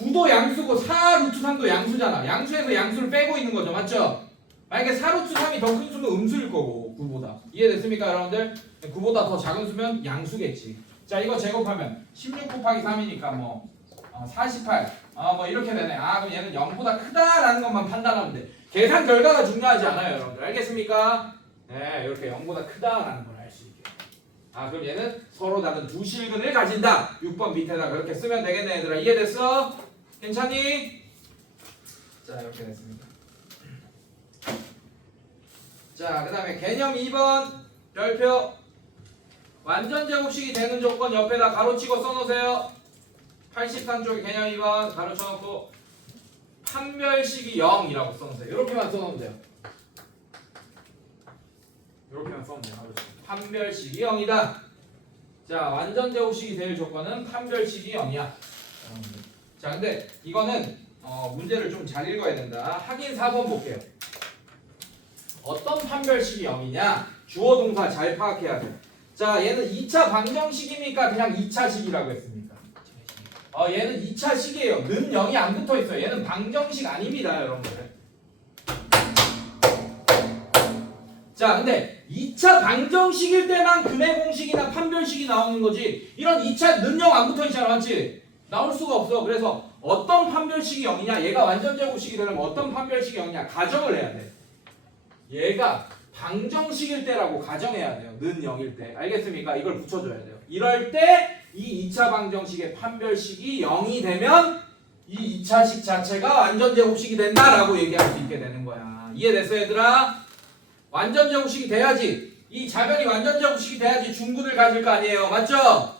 9도 양수고 4루트 3도 양수잖아. 양수에서 양수를 빼고 있는 거죠. 맞죠? 만약에 4루트 3이 더 큰 수면 음수일 거고 9보다. 이해됐습니까 여러분들? 9보다 더 작은 수면 양수겠지. 자 이거 제곱하면 16 곱하기 3이니까 뭐 48. 뭐 이렇게 되네. 그럼 얘는 0보다 크다라는 것만 판단하면 돼. 계산 결과가 중요하지 않아요 여러분들. 알겠습니까? 네 이렇게 0보다 크다라는 걸 알 수 있게. 그럼 얘는 서로 다른 두 실근을 가진다. 6번 밑에다 그렇게 쓰면 되겠네 얘들아. 이해됐어? 괜찮니? 자 이렇게 됐습니다. 자 그 다음에 개념 2번 별표 완전 제곱식이 되는 조건 옆에다 가로치고 써놓으세요. 83쪽에 개념 2번 가로쳐놓고 판별식이 0이라고 써놓으세요. 이렇게만 써놓으면 돼요. 이렇게만 써놓으면 돼요. 판별식이 0이다. 자 완전 제곱식이 될 조건은 판별식이 0이야. 자 근데 이거는 문제를 좀 잘 읽어야 된다. 확인 4번 볼게요. 어떤 판별식이 0이냐? 주어 동사 잘 파악해야 돼. 자 얘는 2차 방정식입니까? 그냥 2차식이라고 했습니까? 얘는 2차식이에요. 는 0이 안 붙어있어요. 얘는 방정식 아닙니다 여러분들. 자 근데 2차 방정식일 때만 근해 공식이나 판별식이 나오는 거지. 이런 2차 는 0 안 붙어있잖아. 맞지? 나올 수가 없어. 그래서 어떤 판별식이 0이냐? 얘가 완전 제곱식이 되려면 어떤 판별식이 0이냐? 가정을 해야 돼. 얘가 방정식일 때라고 가정해야 돼요. 는 0일 때. 알겠습니까? 이걸 붙여줘야 돼요. 이럴 때 이 2차 방정식의 판별식이 0이 되면 이 2차식 자체가 완전 제곱식이 된다라고 얘기할 수 있게 되는 거야. 이해됐어 얘들아? 완전 제곱식이 돼야지. 이 자변이 완전 제곱식이 돼야지 중근을 가질 거 아니에요. 맞죠?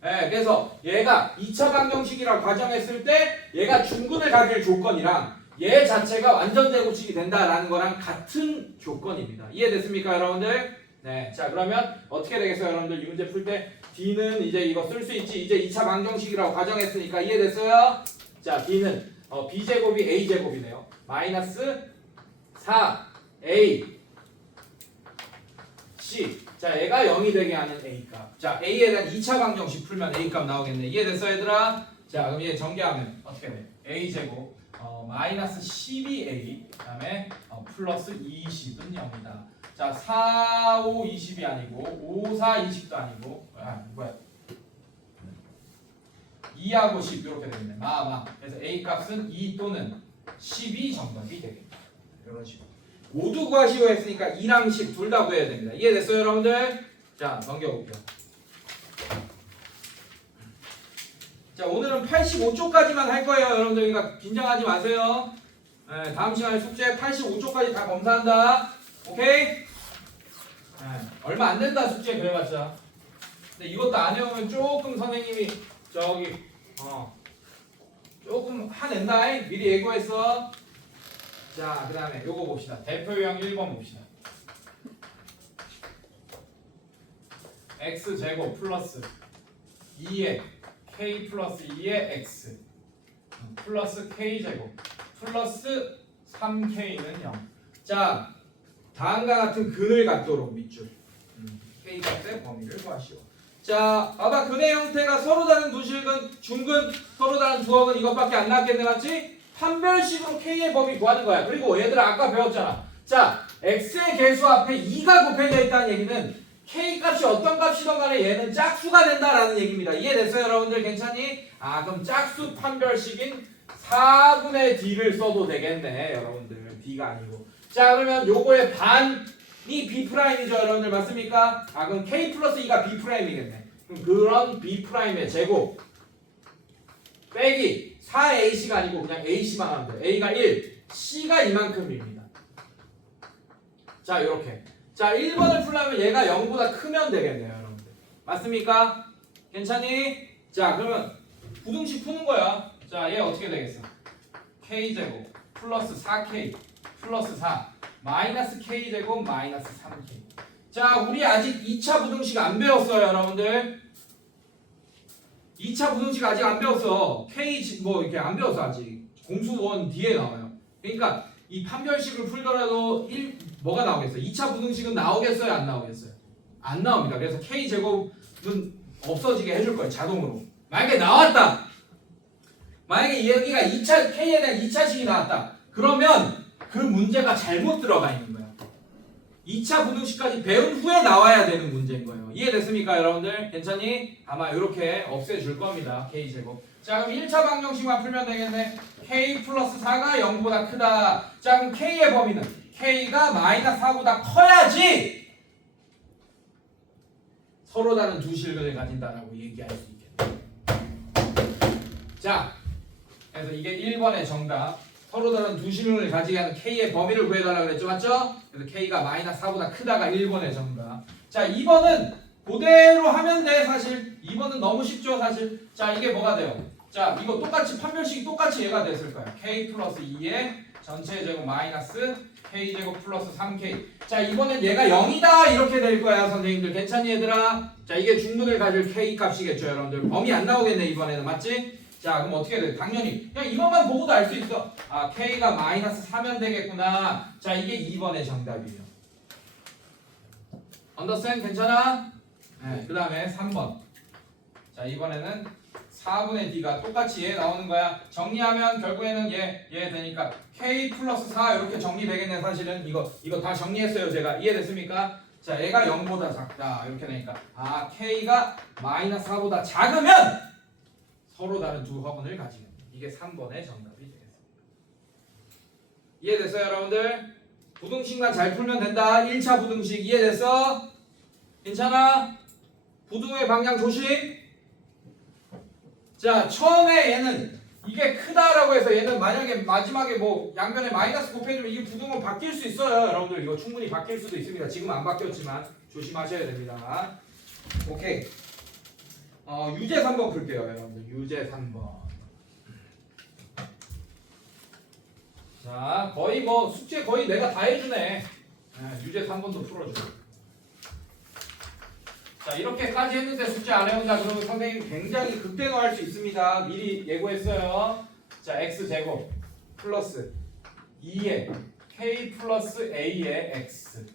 네, 그래서 얘가 2차 방정식이라고 가정했을 때 얘가 중근을 가질 조건이랑 얘 자체가 완전 제곱식이 된다라는 거랑 같은 조건입니다. 이해됐습니까 여러분들? 네, 자 그러면 어떻게 되겠어요 여러분들? 이 문제 풀 때 D는 이제 이거 쓸 수 있지. 이제 2차 방정식이라고 가정했으니까 이해됐어요? 자 B는 B제곱이 A제곱이네요. 마이너스 4A C. 자 얘가 0이 되게 하는 A값. 자 A에 대한 2차 방정식 풀면 A값 나오겠네. 이해됐어 얘들아? 자 그럼 얘 전개하면 어떻게 돼? A제곱 마이너스 12A 그 다음에 플러스 20은 0이다. 자 4, 5, 20이 아니고 5, 4, 20도 아니고 뭐야 2하고 10 이렇게 되겠네. 그래서 A 값은 2 또는 12 정도이 되겠다. 이런 식으로 모두 구하시오 했으니까 2랑 10 둘 다 구해야 됩니다. 이해됐어요 여러분들? 자 넘겨볼게요. 자 오늘은 85쪽까지만 할 거예요 여러분들. 그러니까 긴장하지 마세요. 네, 다음 시간에 숙제 85쪽까지 다 검사한다. 오케이? 네, 얼마 안 된다 숙제 그래봤자. 근데 이것도 안 해오면 조금 선생님이 저기 조금 화낸다. 미리 예고했어. 자 그 다음에 요거 봅시다. 대표 유형 1번 봅시다. x제곱 플러스 2의 k 플러스 2의 x 플러스 k제곱 플러스 3k는 0. 자 다음과 같은 근을 갖도록 밑줄 k 값의 범위를 구하시오. 자 봐봐 근의 형태가 서로 다른 두 실근 중근 서로 다른 두억은 이것밖에 안 나왔겠네. 맞지? 판별식으로 k의 범위 구하는 거야. 그리고 얘들아 아까 배웠잖아. 자 x의 개수 앞에 2가 곱해져 있다는 얘기는 k 값이 어떤 값이든 간에 얘는 짝수가 된다라는 얘기입니다. 이해됐어요 여러분들? 괜찮니? 그럼 짝수 판별식인 4분의 d를 써도 되겠네 여러분들. d가 아니고. 자 그러면 요거의 반이 b'이죠 여러분들. 맞습니까? 그럼 k 플러스 2가 b'이겠네. 그럼 그런 b'의 제곱 빼기 4ac가 아니고 그냥 ac만 하면 돼요. a가 1, c가 이만큼입니다. 자 요렇게. 자 1번을 풀려면 얘가 0보다 크면 되겠네요 여러분들. 맞습니까? 괜찮니? 자 그러면 부등식 푸는 거야. 자 얘 어떻게 되겠어? k제곱 플러스 4k 플러스 4 마이너스 k제곱 마이너스 3k. 자 우리 아직 2차 부등식 안 배웠어요 여러분들. 2차 부등식 아직 안 배웠어. k 뭐 이렇게 안 배웠어 아직. 공수원 뒤에 나와요. 그러니까 이 판별식을 풀더라도 뭐가 나오겠어요? 2차 부등식은 나오겠어요? 안 나오겠어요? 안 나옵니다. 그래서 k제곱은 없어지게 해줄 거예요 자동으로. 만약에 나왔다. 만약에 여기가 2차 K에 대한 2차식이 나왔다. 그러면 그 문제가 잘못 들어가 있는 거야. 2차 부등식까지 배운 후에 나와야 되는 문제인 거예요. 이해됐습니까, 여러분들? 괜찮니? 아마 이렇게 없애줄 겁니다. K제곱. 자, 그럼 1차 방정식만 풀면 되겠네. K 플러스 4가 0보다 크다. 자, 그럼 K의 범위는 K가 마이너스 4보다 커야지 서로 다른 두 실근을 가진다라고 얘기할 수 있겠네. 자, 그래서 이게 1번의 정답. 서로 다른 두 실근을 가지게 하는 K의 범위를 구해달라고 그랬죠, 맞죠? 그래서 K가 마이너스 4보다 크다가 1번의 정답. 자, 2번은 그대로 하면 돼, 사실. 2번은 너무 쉽죠, 사실. 자, 이게 뭐가 돼요? 자, 이거 똑같이 판별식이 똑같이 얘가 됐을 거야. K 플러스 2의 전체 제곱 마이너스 K제곱 플러스 3K. 자, 이번엔 얘가 0이다 이렇게 될 거야, 선생님들. 괜찮니, 얘들아? 자, 이게 중근을 가질 K 값이겠죠, 여러분들. 범위 안 나오겠네, 이번에는. 맞지? 자, 그럼 어떻게 돼? 당연히 그냥 이것만 보고도 알 수 있어. 아, K가 마이너스 4면 되겠구나. 자, 이게 2번의 정답이에요. 언더스탠? 괜찮아? 네, 그 다음에 3번. 자, 이번에는 4분의 D가 똑같이 얘 나오는 거야. 정리하면 결국에는 얘 되니까 K 플러스 4 이렇게 정리되겠네. 사실은 이거 다 정리했어요, 제가. 이해됐습니까? 자, 얘가 0보다 작다 이렇게 되니까 아, K가 마이너스 4보다 작으면 서로 다른 두 허분을 가지는, 이게 3번의 정답이 되겠습니다. 이해됐어요, 여러분들? 부등식만 잘 풀면 된다. 1차 부등식 이해됐어? 괜찮아? 부등의 방향 조심. 자, 처음에 얘는 이게 크다라고 해서 얘는 만약에 마지막에 뭐 양변에 마이너스 곱해주면 이게 부등은 바뀔 수 있어요. 여러분들 이거 충분히 바뀔 수도 있습니다. 지금 안 바뀌었지만 조심하셔야 됩니다. 오케이. 유제 3번 풀게요, 여러분들. 유제 3번. 자, 거의 뭐 숙제 거의 내가 다 해주네. 네, 유제 3번도 풀어줘. 자, 이렇게까지 했는데 숙제 안 해온다 그러면 선생님 굉장히 극대노할 수 있습니다. 미리 예고했어요. 자, x제곱 플러스 2의 k 플러스 a의 x,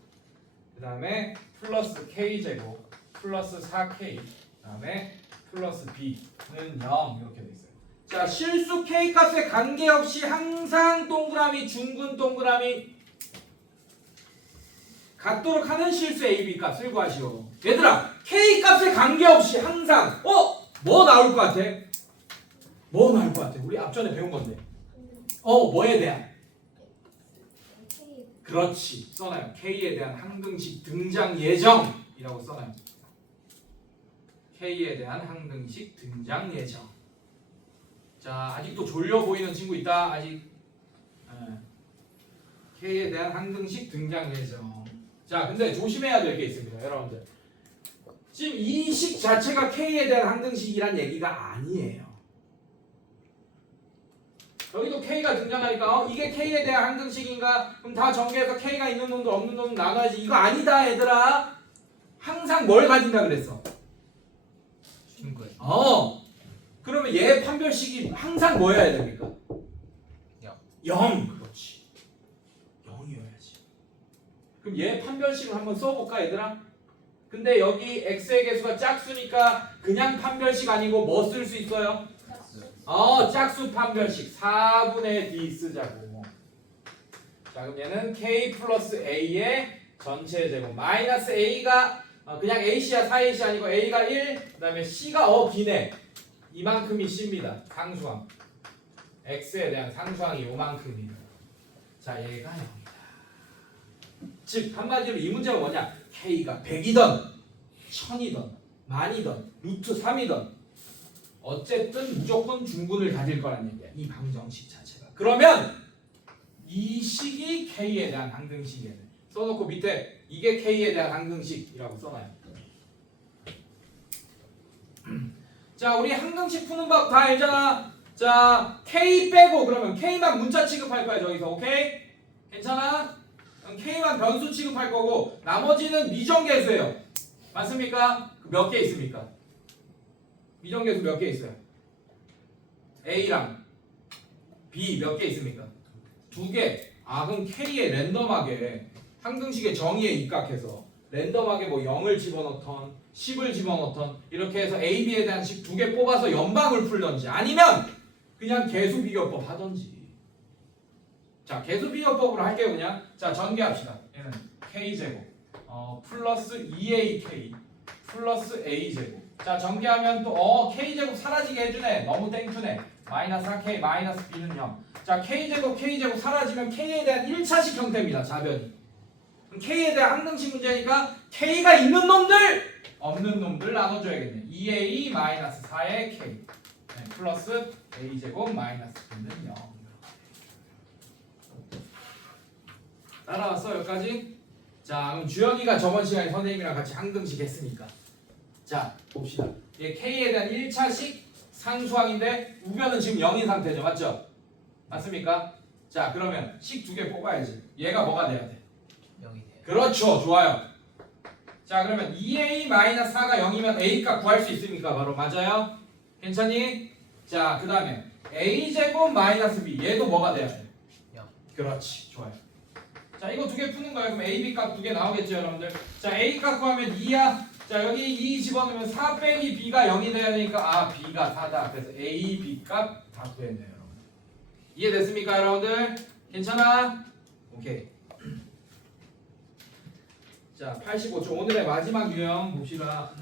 그 다음에 플러스 k제곱 플러스 4k, 그 다음에 플러스 b는 0 이렇게 돼 있어요. 자, 실수 k 값에 관계없이 항상 동그라미, 중근 동그라미 같도록 하는 실수 AB 값을 구하시오. 얘들아, K 값에 관계없이 항상 뭐 나올 것 같아? 뭐 나올 것 같아? 우리 앞전에 배운 건데. 뭐에 대한? 그렇지, 써놔요. K에 대한 항등식 등장 예정이라고 써놔요. K에 대한 항등식 등장 예정. 자, 아직도 졸려 보이는 친구 있다. 아직. K에 대한 항등식 등장 예정. 자, 근데 조심해야 될 게 있습니다, 여러분들. 지금 이 식 자체가 K에 대한 항등식이란 얘기가 아니에요. 여기도 K가 등장하니까 이게 K에 대한 항등식인가? 그럼 다 전개해서 K가 있는 놈도 없는 놈도 나눠야지. 이거 아니다, 얘들아. 항상 뭘 가진다 그랬어? 중근. 그러면 얘 판별식이 항상 뭐여야 됩니까? 0. 그렇지. 0이어야지. 그럼 얘 판별식을 한번 써볼까, 얘들아? 근데 여기 x의 개수가 짝수니까 그냥 판별식 아니고 뭐 쓸 수 있어요? 짝수 판별식 4분의 d 쓰자고. 자, 그럼 얘는 k 플러스 a의 전체 제곱 마이너스 a가 그냥 ac야 4ac 아니고 a가 1, 그 다음에 c가 b네. 이만큼이 c입니다. 상수항. x에 대한 상수항이 요만큼이에요. 자, 얘가 0이다. 즉 한마디로 이 문제가 뭐냐? K가 100이던 1000이던 만이던 루트 3이던 어쨌든 무조건 중근을 가질 거란 얘기야, 이 방정식 자체가. 그러면 이 식이 K에 대한 항등식이에요. 써놓고 밑에 이게 K에 대한 항등식이라고 써놔요. 자, 우리 항등식 푸는 법 다 알잖아. 자, K 빼고 그러면 K만 문자 취급할 거야, 저기서. 오케이? 괜찮아? K만 변수 취급할 거고 나머지는 미정계수예요. 맞습니까? 몇 개 있습니까? 미정계수 몇 개 있어요? A랑 B 몇 개 있습니까? 2개. 그럼 K에 랜덤하게 항등식의 정의에 입각해서 랜덤하게 뭐 0을 집어넣던 10을 집어넣던 이렇게 해서 A, B에 대한 식 2개 뽑아서 연방을 풀던지, 아니면 그냥 개수 비교법 하던지. 자, 개수 비교법으로 할게요 그냥. 자, 전개합시다. 얘는 k제곱 플러스 2ak 플러스 a제곱. 자, 전개하면 또 k제곱 사라지게 해주네. 너무 땡큐네. 마이너스 4k 마이너스 b는 0. 자, k제곱 사라지면 k에 대한 1차식 형태입니다. 자변이. 그럼 k에 대한 항등식 문제니까 k가 있는 놈들 없는 놈들 나눠줘야겠네. 2a 마이너스 4의 k 네, 플러스 a제곱 마이너스 b는 0. 따라왔어 여기까지? 자, 그럼 주혁이가 저번 시간에 선생님이랑 같이 항등식 했으니까 자 봅시다. 이게 k에 대한 1차식 상수항인데 우변은 지금 0인 상태죠. 맞죠? 맞습니까? 자, 그러면 식 두 개 뽑아야지. 얘가 뭐가 돼야 돼? 0이 돼요. 그렇죠. 좋아요. 자, 그러면 2a-4가 0이면 a 값 구할 수 있습니까? 바로 맞아요. 괜찮니? 자, 그 다음에 a제곱 마이너스 b 얘도 뭐가 돼야 돼? 0. 그렇지. 좋아요. 자, 이거 두 개 푸는 거예요. 그럼 a, b 값 두 개 나오겠죠 여러분들? 자, a 값 구하면 2야. 자, 여기 2 집어넣으면 4 빼기 b가 0이 돼야 되니까 b가 4다. 그래서 a, b 값 다 구했네요 여러분. 이해됐습니까 여러분들? 괜찮아? 오케이. 자, 85초 오늘의 마지막 유형 봅시다.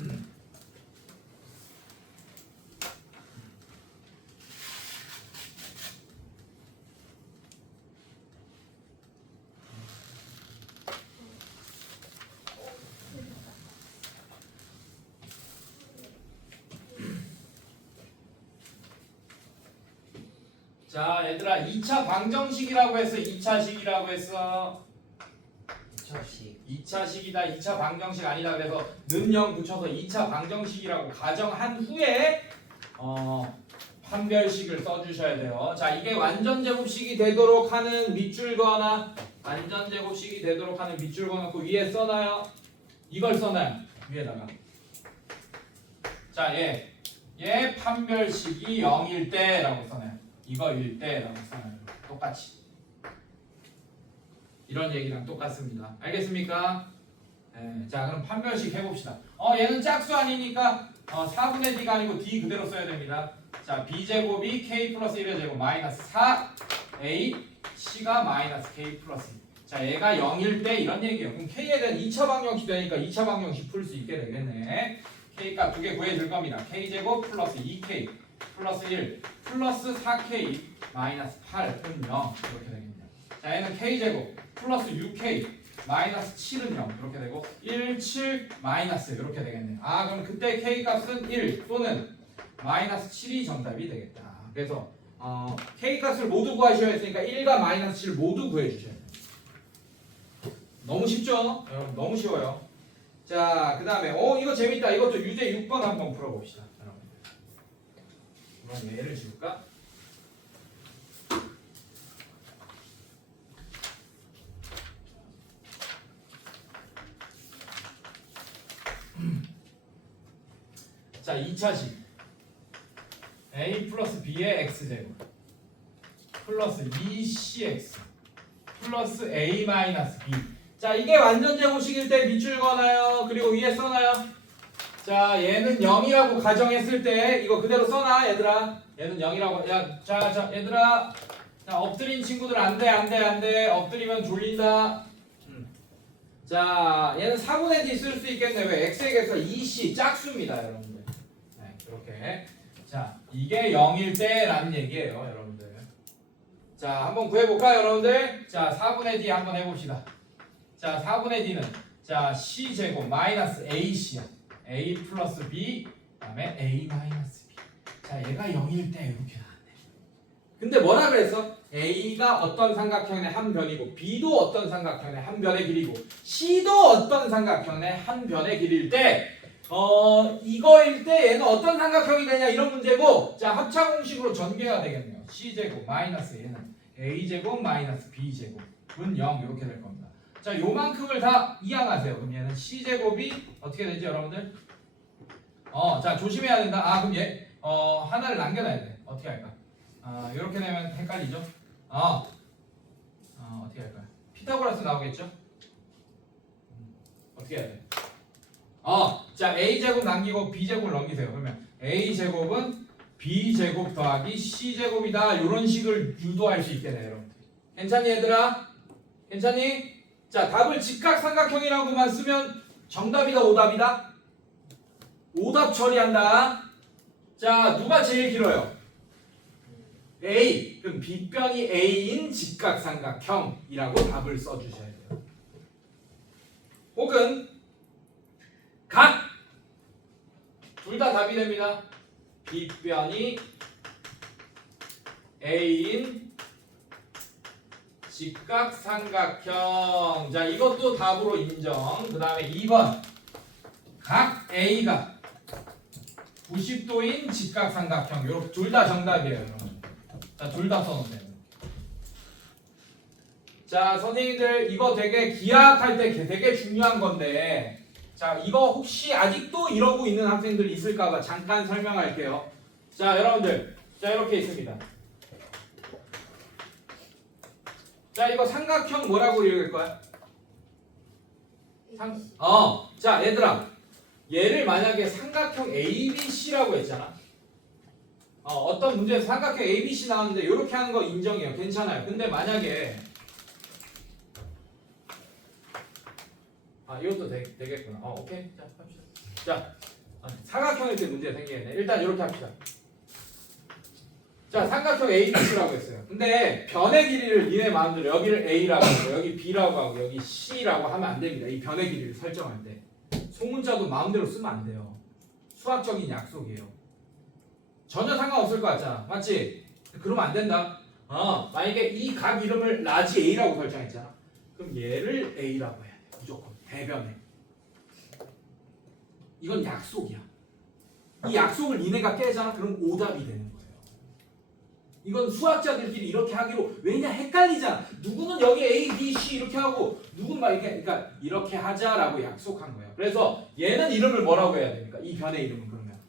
자, 얘들아 2차 방정식이라고 했어. 2차식이라고 했어. 2차식. 2차식이다. 2차 방정식 아니다. 그래서 는영 붙여서 2차 방정식이라고 가정한 후에 판별식을 써주셔야 돼요. 자, 이게 완전 제곱식이 되도록 하는 밑줄 그어나 완전 제곱식이 되도록 하는 밑줄 그어놓고 위에 써놔요. 이걸 써놔요. 위에다가. 자, 얘 판별식이 0일 때라고 써놔요. 이거일 때라고 써놔요. 똑같이. 이런 얘기랑 똑같습니다. 알겠습니까? 네, 자, 그럼 판별식 해봅시다. 얘는 짝수 아니니까 4분의 d가 아니고 d 그대로 써야 됩니다. 자, b제곱이 k 플러스 1의 제곱 마이너스 4a c가 마이너스 k 플러스 1. 자, 얘가 0일 때 이런 얘기예요. 그럼 k에 대한 2차 방정식 되니까 2차 방정식 풀 수 있게 되겠네. k 값 두 개 구해줄 겁니다. k제곱 플러스 2k 플러스 1 플러스 4k 마이너스 8은 0 이렇게 되겠네요. 자, 얘는 k제곱 플러스 6k 마이너스 7은 0 이렇게 되고 1, 7 마이너스 이렇게 되겠네요. 그럼 그때 k 값은 1 또는 마이너스 7이 정답이 되겠다. 그래서 k 값을 모두 구하셔야 했으니까 1과 마이너스 7 모두 구해주셔야 돼요. 너무 쉽죠? 여러분 너무 쉬워요. 자, 그 다음에 이거 재밌다. 이것도 유제 6번 한번 풀어봅시다. 여러분 이건 예를 줄까? 자, 2차식 a 플러스 b의 x제곱 플러스 2cx 플러스 a 마이너스 b. 자, 이게 완전 제곱식일 때 밑줄 그어놔요. 그리고 위에 써놔요. 자, 얘는 0이라고 가정했을 때 이거 그대로 써놔 얘들아. 얘는 0이라고. 자 얘들아. 자, 엎드린 친구들 안돼 엎드리면 졸린다. 자, 얘는 4분의 d 쓸 수 있겠네. 왜? x에게서 2c 짝수입니다 여러분들. 네, 이렇게. 자, 이게 0일 때라는 얘기예요 여러분들. 자, 한번 구해볼까요 여러분들? 자, 4분의 d 한번 해봅시다. 자, 4분의 d는 자 c제곱 마이너스 ac야. a 플러스 b 그다음에 a 마이너스 b. 자, 얘가 0일 때 이렇게 나왔네. 근데 뭐라 그랬어? a가 어떤 삼각형의 한 변이고 b도 어떤 삼각형의 한 변의 길이고 c도 어떤 삼각형의 한 변의 길이일 때 이거일 때 얘는 어떤 삼각형이 되냐 이런 문제고, 자, 합차 공식으로 전개가 되겠네요. c제곱 마이너스 얘는 a제곱 마이너스 b제곱은 0 이렇게 될 겁니다. 자, 요만큼을 다 이항하세요. 그럼 얘는 c제곱이 어떻게 되지 여러분들? 자, 조심해야 된다. 그럼 얘 하나를 남겨놔야 돼. 어떻게 할까? 이렇게 되면 헷갈리죠? 어떻게 할까요? 피타고라스 나오겠죠? 어떻게 해야 돼? 자, a제곱 남기고 b제곱을 넘기세요. 그러면 a제곱은 b제곱 더하기 c제곱이다. 이런 식을 유도할 수 있겠네요, 여러분. 괜찮니 얘들아? 괜찮니? 자, 답을 직각삼각형이라고만 쓰면 정답이다, 오답이다? 오답 처리한다. 자, 누가 제일 길어요? A. 그럼 B변이 A인 직각삼각형이라고 답을 써주셔야 돼요. 혹은 각 둘 다 답이 됩니다. B변이 A인 직각삼각형. 자, 이것도 답으로 인정. 그 다음에 2번 각 A가 90도인 직각삼각형. 요렇게 둘 다 정답이에요, 여러분. 자, 둘 다 써놓으세요. 자, 선생님들 이거 되게 기하학할 때 되게 중요한 건데, 자, 이거 혹시 아직도 이러고 있는 학생들 있을까봐 잠깐 설명할게요. 자, 여러분들, 자, 이렇게 있습니다. 자, 이거 삼각형 뭐라고 읽을 거야? 자, 얘들아, 얘를 만약에 삼각형 ABC라고 했잖아. 어떤 문제에서 삼각형 ABC 나왔는데 이렇게 하는 거 인정해요. 괜찮아요. 근데 만약에 이것도 되겠구나. 오케이. 자, 합시다. 자, 삼각형일 때 문제 생기겠네. 일단 이렇게 합시다. 자, 삼각형 ABC라고 했어요. 근데 변의 길이를 니네 마음대로 여기를 A라고 하고 여기 B라고 하고 여기 C라고 하면 안 됩니다. 이 변의 길이를 설정할 때. 소문자도 마음대로 쓰면 안 돼요. 수학적인 약속이에요. 전혀 상관없을 것 같잖아. 맞지? 그러면 안 된다. 만약에 이 각 이름을 라지 A라고 설정했잖아. 그럼 얘를 A라고 해야 돼. 무조건. 대변에. 이건 약속이야. 이 약속을 니네가 깨잖아. 그럼 오답이 되는 거예요. 이건 수학자들끼리 이렇게 하기로, 왜냐 헷갈리잖아. 누구는 여기 A, B, C 이렇게 하고 누구는 막 이렇게, 그러니까 이렇게 하자라고 약속한 거예요. 그래서 얘는 이름을 뭐라고 해야 됩니까? 이 변의 이름은 그러면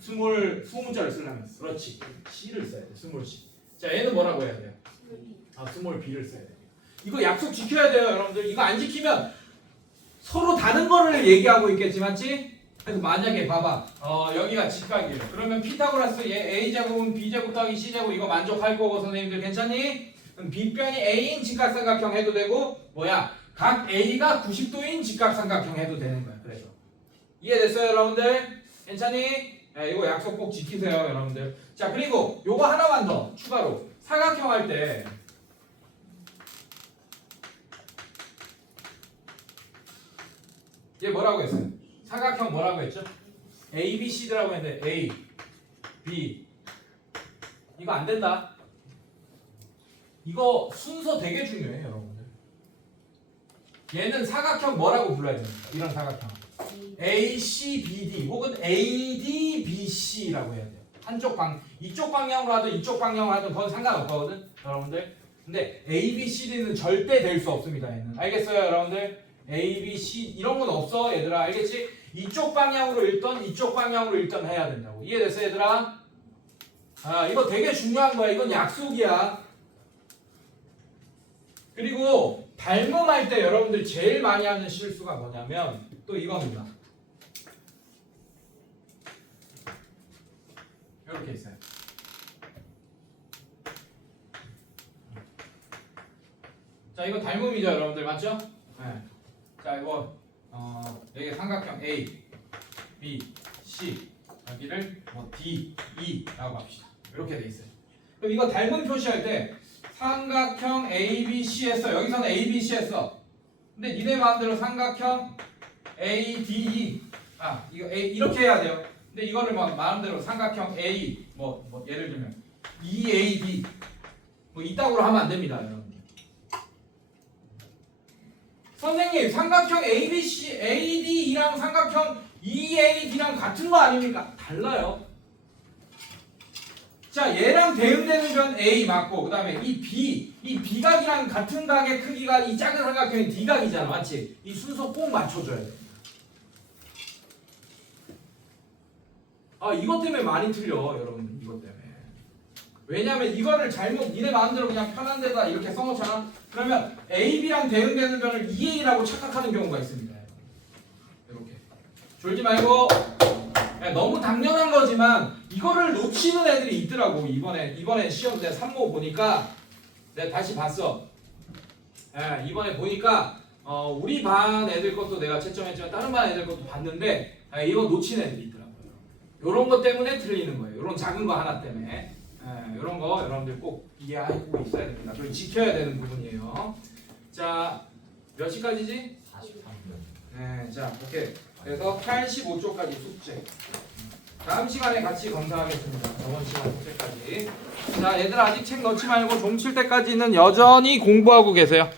수문자를 쓰려면 그렇지. C를 써야 돼. 스몰 C. 자, 얘는 뭐라고 해야 돼요? 스몰 B를 써야 돼요. 이거 약속 지켜야 돼요, 여러분들. 이거 안 지키면 서로 다른 거를 얘기하고 있겠지, 맞지? 그래서 만약에 봐봐, 여기가 직각이에요. 그러면 피타고라스 얘 A제곱은 B제곱 더하기 C제곱 이거 만족할 거고, 선생님들 괜찮니? 그럼 B변이 A인 직각삼각형 해도 되고, 각 A가 90도인 직각삼각형 해도 되는 거야. 그래서 이해됐어요, 여러분들? 괜찮니? 이거 약속 꼭 지키세요, 여러분들. 자, 그리고 요거 하나만 더 추가로 사각형 할 때 얘 뭐라고 했어요? 사각형 뭐라고 했죠? A, B, C라고 했는데 A, B 이거 안 된다. 이거 순서 되게 중요해요, 여러분들. 얘는 사각형 뭐라고 불러야 됩니까? 이런 사각형 A, C, B, D 혹은 A, D, B, C라고 해야 돼요. 이쪽 방향으로 하든 이쪽 방향으로 하든 그건 상관없거든, 여러분들. 근데 A, B, C, D는 절대 될 수 없습니다, 얘는. 알겠어요, 여러분들? A, B, C 이런 건 없어, 얘들아. 알겠지? 이쪽 방향으로 읽던 이쪽 방향으로 읽던 해야 된다고. 이해됐어, 얘들아? 이거 되게 중요한 거야. 이건 약속이야. 그리고 닮음할 때 여러분들 제일 많이 하는 실수가 뭐냐면 또 이겁니다. 이렇게 있어요. 자, 이거 닮음이죠, 여러분들. 맞죠? 네. 자, 이거 여기 삼각형 A, B, C 여기를 D, E라고 합시다. 이렇게 돼 있어요. 그럼 이거 닮은 표시할 때 삼각형 A, B, C 했어. 여기서는 A, B, C 했어. 근데 니네 마음대로 삼각형 A, D, E 이거 A 이렇게 해야 돼요. 근데 이거를 막 마음대로 삼각형 A 예를 들면 EAD 이따구로 하면 안 됩니다, 여러분. 선생님, 삼각형 ABC, ADE랑 삼각형 EAD랑 같은 거 아닙니까? 달라요. 자, 얘랑 대응되는 변 A 맞고, 그 다음에 이 B각이랑 같은 각의 크기가 이 작은 삼각형이 D각이잖아, 맞지? 이 순서 꼭 맞춰줘야 돼. 이것 때문에 많이 틀려, 여러분. 이것 때문에. 왜냐면 이거를 잘못 니네 마음대로 그냥 편한 데다 이렇게 써놓잖아. 그러면 A, B랑 대응되는 변을 EA라고 착각하는 경우가 있습니다. 이렇게 졸지 말고 너무 당연한 거지만 이거를 놓치는 애들이 있더라고. 이번에 시험 때 3모 보니까 내가 다시 봤어. 이번에 보니까 우리 반 애들 것도 내가 채점했지만 다른 반 애들 것도 봤는데 이거 놓친 애들이 있더라고요. 이런 것 때문에 틀리는 거예요. 이런 작은 거 하나 때문에. 이런 거 여러분들 꼭 이해하고 있어야 됩니다. 그리고 지켜야 되는 부분이에요. 자, 몇 시까지지? 43분. 네, 자, 오케이. 그래서 85쪽까지 숙제. 다음 시간에 같이 검사하겠습니다. 저번 시간 숙제까지. 자, 얘들 아직 책 넣지 말고 종 칠 때까지는 여전히 공부하고 계세요.